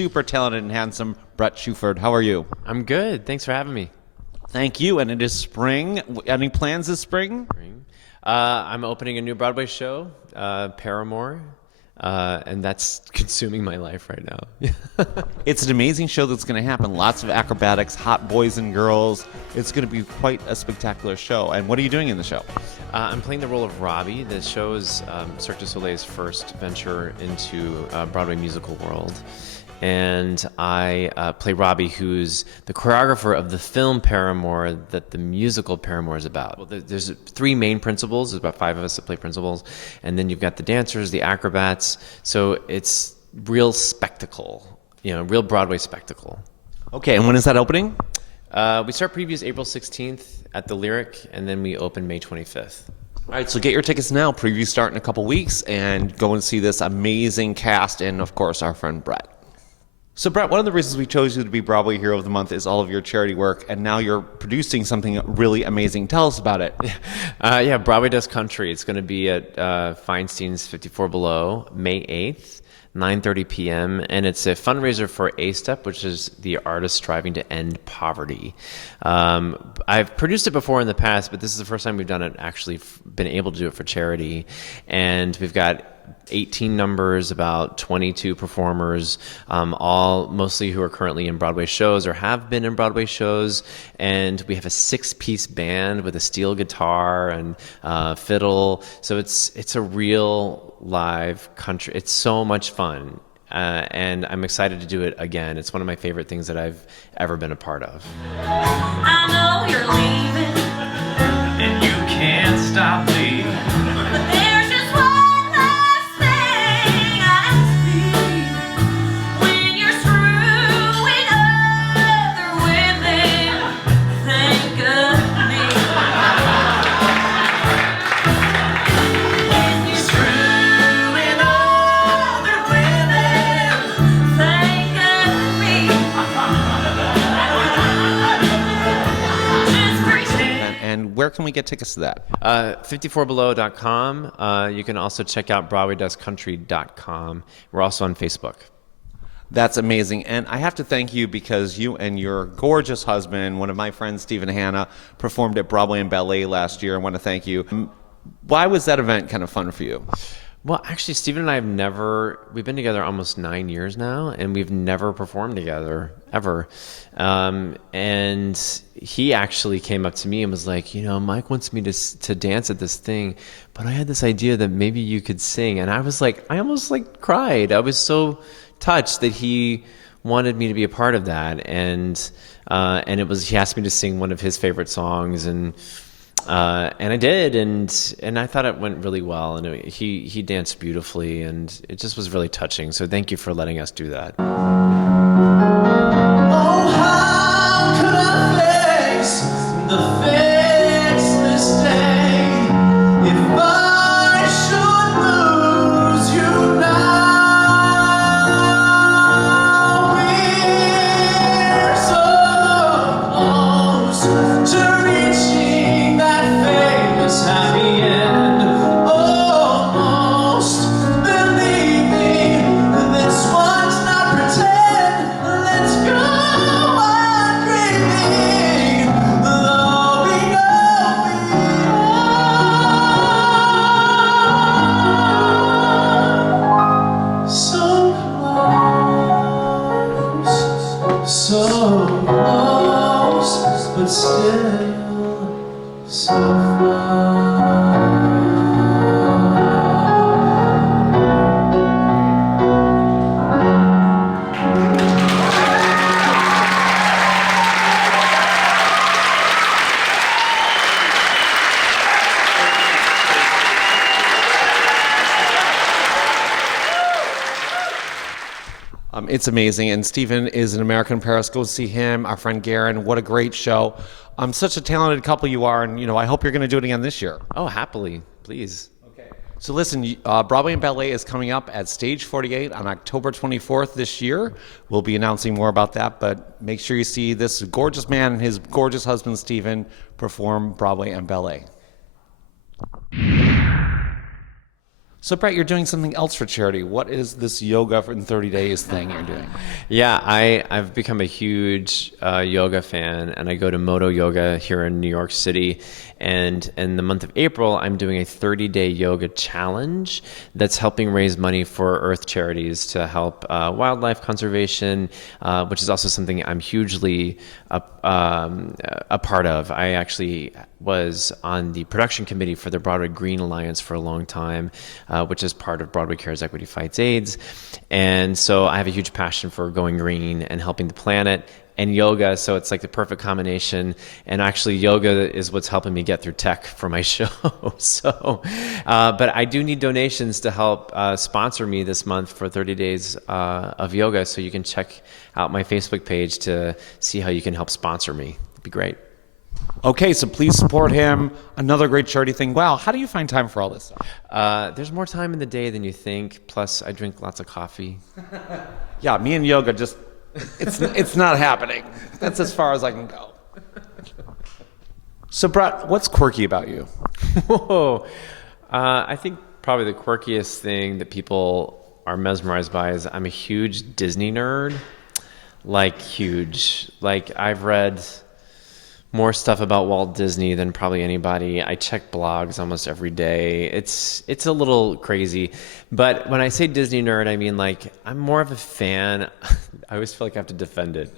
super talented and handsome Bret Shuford. How are you? I'm good. Thanks for having me. Thank you. And it is spring. Any plans this spring? I'm opening a new Broadway show, Paramour, and that's consuming my life right now. It's an amazing show that's going to happen. Lots of acrobatics, hot boys and girls. It's going to be quite a spectacular show. And what are you doing in the show? I'm playing the role of Robbie. The show is Cirque du Soleil's first venture into Broadway musical world. And I play Robbie, who's the choreographer of the film Paramour that the musical Paramour is about. Well, there's three main principals. There's about 5 of us that play principals. And then you've got the dancers, the acrobats. So it's real spectacle, real Broadway spectacle. Okay, and when is that opening? We start previews April 16th at the Lyric, and then we open May 25th. All right, so get your tickets now. Previews start in a couple weeks, and go and see this amazing cast and, of course, our friend Bret. So, Bret, one of the reasons we chose you to be Broadway Hero of the Month is all of your charity work, and now you're producing something really amazing. Tell us about it. Yeah, Broadway Does Country. It's going to be at Feinstein's 54 Below, May 8th, 9:30 p.m., and it's a fundraiser for A-Step, which is the artist striving to end poverty. I've produced it before in the past, but this is the first time we've done it, actually been able to do it for charity, and we've got 18 numbers, about 22 performers, all mostly who are currently in Broadway shows or have been in Broadway shows. And we have a 6-piece band with a steel guitar and fiddle. So it's a real live country. It's so much fun. And I'm excited to do it again. It's one of my favorite things that I've ever been a part of. I know you're leaving, and you can't stop me. but there's just one last thing I see. When you're screwing other women, think of me. When you're screwing other women, think of me. Just pretend. And where can we get tickets to that? 54below.com. You can also check out BroadwayDoesCountry.com. We're also on Facebook. That's amazing. And I have to thank you because you and your gorgeous husband, one of my friends, Stephen Hanna, performed at Broadway and Ballet last year. I want to thank you. Why was that event kind of fun for you? Well, actually, Stephen and I we've been together almost 9 years now, and we've never performed together, ever. And he actually came up to me and was like, Mike wants me to dance at this thing, but I had this idea that maybe you could sing. And I was like, I almost cried. I was so touched that he wanted me to be a part of that. And he asked me to sing one of his favorite songs, and I did, and I thought it went really well, and he danced beautifully, and it just was really touching. So thank you for letting us do that. Oh, how could I face the faceless day if I should lose you now? We're so close to reaching that famous happy end. Almost believe me, this one's not pretend. Let's go on dreaming, though we know we are so close, but still so far. It's amazing. And Stephen is an American in Paris. Go see him. Our friend Garen. What a great show. Such a talented couple you are. And, I hope you're going to do it again this year. Oh, happily, please. Okay. So listen, Broadway and Ballet is coming up at Stage 48 on October 24th this year. We'll be announcing more about that, but make sure you see this gorgeous man and his gorgeous husband, Stephen, perform Broadway and Ballet. So, Brett, you're doing something else for charity. What is this yoga in 30 days thing you're doing? Yeah, I've become a huge yoga fan, and I go to Moto Yoga here in New York City. And in the month of April, I'm doing a 30-day yoga challenge that's helping raise money for Earth charities to help wildlife conservation, which is also something I'm hugely a part of. I actually was on the production committee for the Broadway Green Alliance for a long time, which is part of Broadway Cares Equity Fights AIDS. And so I have a huge passion for going green and helping the planet and yoga, so it's like the perfect combination. And actually, yoga is what's helping me get through tech for my show. So, but I do need donations to help sponsor me this month for 30 days of yoga. So you can check out my Facebook page to see how you can help sponsor me. It'd be great. Okay, so please support him. Another great charity thing. Wow, how do you find time for all this stuff? There's more time in the day than you think. Plus, I drink lots of coffee. Yeah, me and yoga just, it's not happening. That's as far as I can go. So, Brett, what's quirky about you? Whoa. I think probably the quirkiest thing that people are mesmerized by is I'm a huge Disney nerd. Like, huge. Like, I've read more stuff about Walt Disney than probably anybody. I check blogs almost every day. It's a little crazy. But when I say Disney nerd, I mean, like, I'm more of a fan. I always feel like I have to defend it.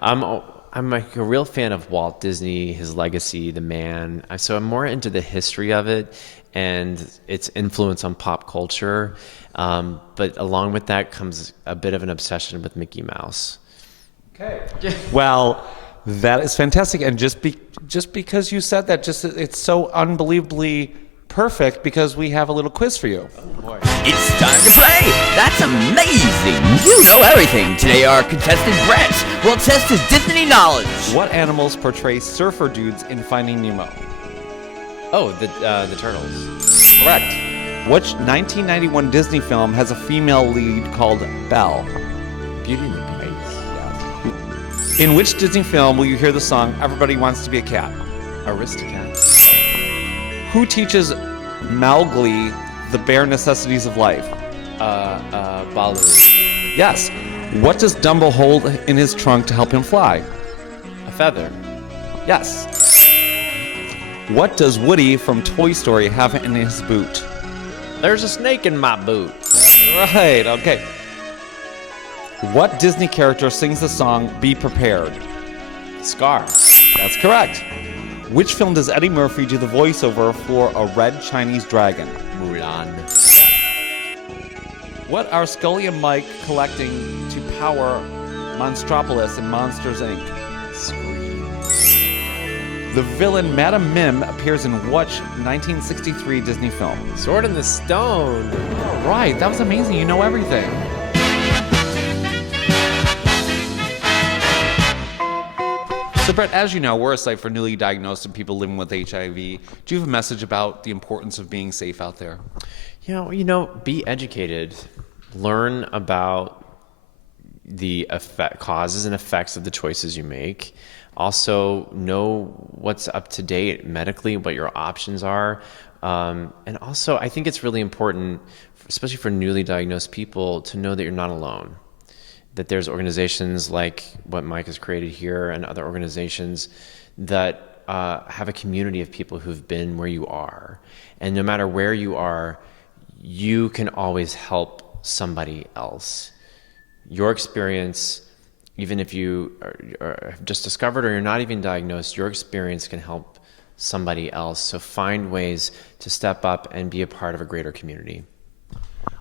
I'm like a real fan of Walt Disney, his legacy, the man. So I'm more into the history of it and its influence on pop culture. But along with that comes a bit of an obsession with Mickey Mouse. Okay. Well, that is fantastic. And just because you said that, it's so unbelievably perfect because we have a little quiz for you. It's time to play! That's amazing! You know everything! Today our contestant Brett will test his Disney knowledge! What animals portray surfer dudes in Finding Nemo? Oh, the turtles. Correct. Which 1991 Disney film has a female lead called Belle? Beauty and the Beast. In which Disney film will you hear the song Everybody Wants to Be a Cat? Aristocats. Who teaches Mowgli the bare necessities of life? Balu. Yes. What does Dumbo hold in his trunk to help him fly? A feather. Yes. What does Woody from Toy Story have in his boot? There's a snake in my boot. Right, okay. What Disney character sings the song Be Prepared? Scar. That's correct. Which film does Eddie Murphy do the voiceover for a red Chinese dragon? Mulan. What are Scully and Mike collecting to power Monstropolis in Monsters, Inc.? Scream. The villain Madame Mim appears in which 1963 Disney film? Sword in the Stone. Right, that was amazing. You know everything. So, Brett, as you know, we're a site for newly diagnosed and people living with HIV. Do you have a message about the importance of being safe out there? Be educated. Learn about the causes and effects of the choices you make. Also, know what's up to date medically, what your options are. And also, I think it's really important, especially for newly diagnosed people, to know that you're not alone. That there's organizations like what Mike has created here and other organizations that have a community of people who've been where you are. And no matter where you are, you can always help somebody else. Your experience, even if you are just discovered or you're not even diagnosed, your experience can help somebody else. So find ways to step up and be a part of a greater community.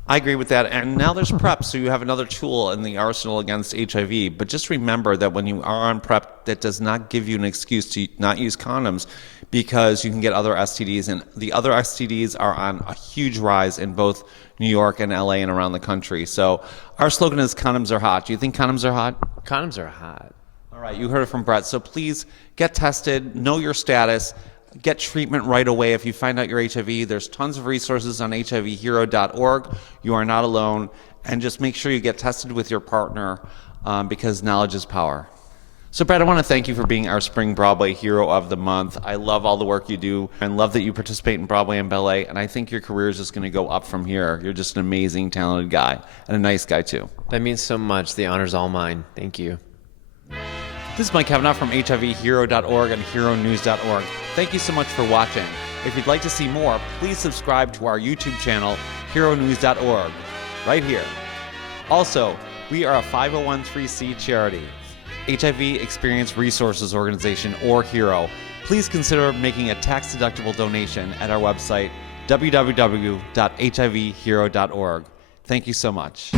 I agree with that. And now there's PrEP, so you have another tool in the arsenal against HIV. But just remember that when you are on PrEP, that does not give you an excuse to not use condoms because you can get other STDs. And the other STDs are on a huge rise in both New York and LA and around the country. So our slogan is condoms are hot. Do you think condoms are hot? Condoms are hot. All right, you heard it from Brett. So please get tested, know your status. Get treatment right away. If you find out you're HIV, there's tons of resources on HIVhero.org. You are not alone. And just make sure you get tested with your partner because knowledge is power. So, Brett, I want to thank you for being our Spring Broadway Hero of the Month. I love all the work you do and love that you participate in Broadway and ballet, and I think your career is just going to go up from here. You're just an amazing, talented guy, and a nice guy, too. That means so much. The honor's all mine. Thank you. This is Mike Kavanaugh from HIVhero.org and HeroNews.org. Thank you so much for watching. If you'd like to see more, please subscribe to our YouTube channel, HeroNews.org, right here. Also, we are a 501(c) charity. HIV Experience Resources Organization, or HERO. Please consider making a tax-deductible donation at our website, www.hivhero.org. Thank you so much.